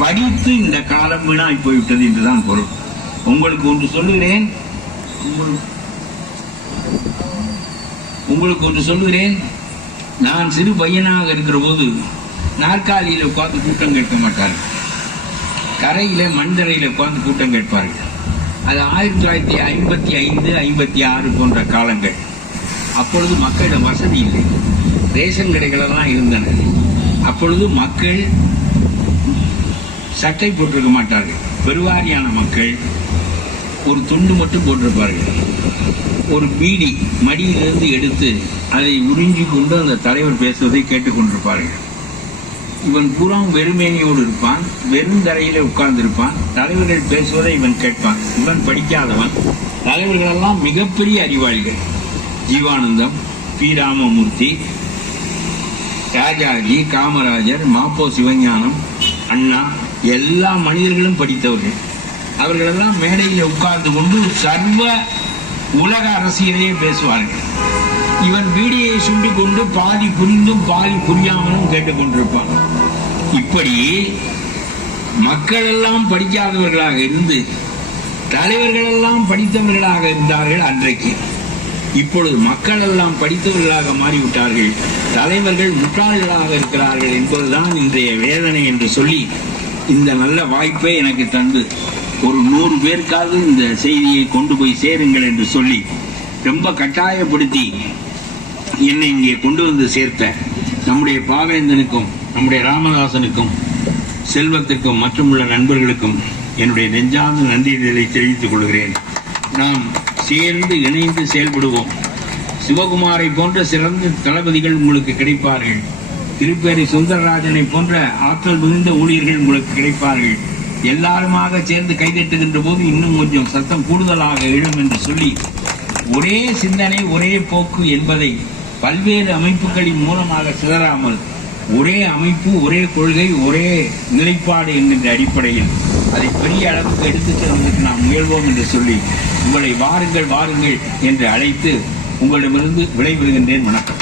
படித்து இந்த காலம் வீணாய் போய்விட்டது என்றுதான் பொருள். உங்களுக்கு ஒன்று சொல்லுகிறேன், நான் சிறு பையனாக இருக்கிற போது நாற்காலியில் உட்கார்ந்து கூட்டம் கேட்க மாட்டார்கள், கரையில மண்தரையில் உட்கார்ந்து கூட்டம் கேட்பார்கள். அது 1955, 56 போன்ற காலங்கள். அப்பொழுது மக்களிடம் வசதி இல்லை, ரேஷன் கடைகளெல்லாம் இருந்தன. அப்பொழுது மக்கள் சட்டை போட்டிருக்க மாட்டார்கள். பெருவாரியான மக்கள் ஒரு துண்டு மட்டும் போட்டிருப்பார்கள். ஒரு பீடி மடியிலிருந்து எடுத்து அதை உறிஞ்சி கொண்டு அந்த தலைவர் பேசுவதை கேட்டுக்கொண்டிருப்பார்கள். இவன் புறம் வெறுமேனியோடு இருப்பான், வெறும் தரையில உட்கார்ந்து இருப்பான். தலைவர்கள் பேசுவதை இவன் கேட்பான். இவன் படிக்காதவன். தலைவர்களெல்லாம் மிகப்பெரிய அறிவாளிகள். ஜீவானந்தம், பி. ராமமூர்த்தி, ராஜாஜி, காமராஜர், மாப்போ சிவஞானம், அண்ணா, எல்லா மனிதர்களும் படித்தவர்கள். அவர்களெல்லாம் மேடையில் உட்கார்ந்து கொண்டு சர்வ உலக அரசியலையே பேசுவார்கள். இவன் வீடியை சுண்டி கொண்டு பாதி புரிந்தும் பாதி புரியாமலும் கேட்டுக்கொண்டிருப்பான். இப்படி மக்கள் எல்லாம் படிக்காதவர்களாக இருந்து தலைவர்கள் எல்லாம் படித்தவர்களாக இருந்தார்கள் அன்றைக்கு. இப்பொழுது மக்கள் எல்லாம் படித்தவர்களாக மாறிவிட்டார்கள், தலைவர்கள் முட்டாள்களாக இருக்கிறார்கள் என்பதுதான் இன்றைய வேதனை என்று சொல்லி, இந்த நல்ல வாய்ப்பை எனக்கு தந்து ஒரு 100 பேருக்காவது இந்த செய்தியை கொண்டு போய் சேருங்கள் என்று சொல்லி ரொம்ப கட்டாயப்படுத்தி என்னை இங்கே கொண்டு வந்து சேர்த்த நம்முடைய பாவேந்தனுக்கும், நம்முடைய ராமதாசனுக்கும், செல்வத்திற்கும் மற்றும் உள்ள நண்பர்களுக்கும் என்னுடைய நெஞ்சார்ந்த நன்றிகளை தெரிவித்துக் கொள்கிறேன். நாம் சேர்ந்து இணைந்து செயல்படுவோம். சிவகுமாரை போன்ற சிறந்த தளபதிகள் உங்களுக்கு கிடைப்பார்கள். திருப்பேரி சுந்தரராஜனை போன்ற ஆற்றல் மிகுந்த ஊழியர்கள் உங்களுக்கு கிடைப்பார்கள். எல்லாருமாக சேர்ந்து கைதட்டுகின்ற போது இன்னும் கொஞ்சம் சத்தம் கூடுதலாக எழும் என்று சொல்லி, ஒரே சிந்தனை ஒரே போக்கு என்பதை பல்வேறு அமைப்புகளின் மூலமாக சிதறாமல் ஒரே அமைப்பு, ஒரே கொள்கை, ஒரே நிலைப்பாடு என்கின்ற அடிப்படையில் அதை பெரிய அளவுக்கு எடுத்துச் செல்வதற்கு நாம் முயல்வோம் என்று சொல்லி உங்களை வாருங்கள் வாருங்கள் என்று அழைத்து உங்களிடமிருந்து விடைபெறுகின்றேன். வணக்கம்.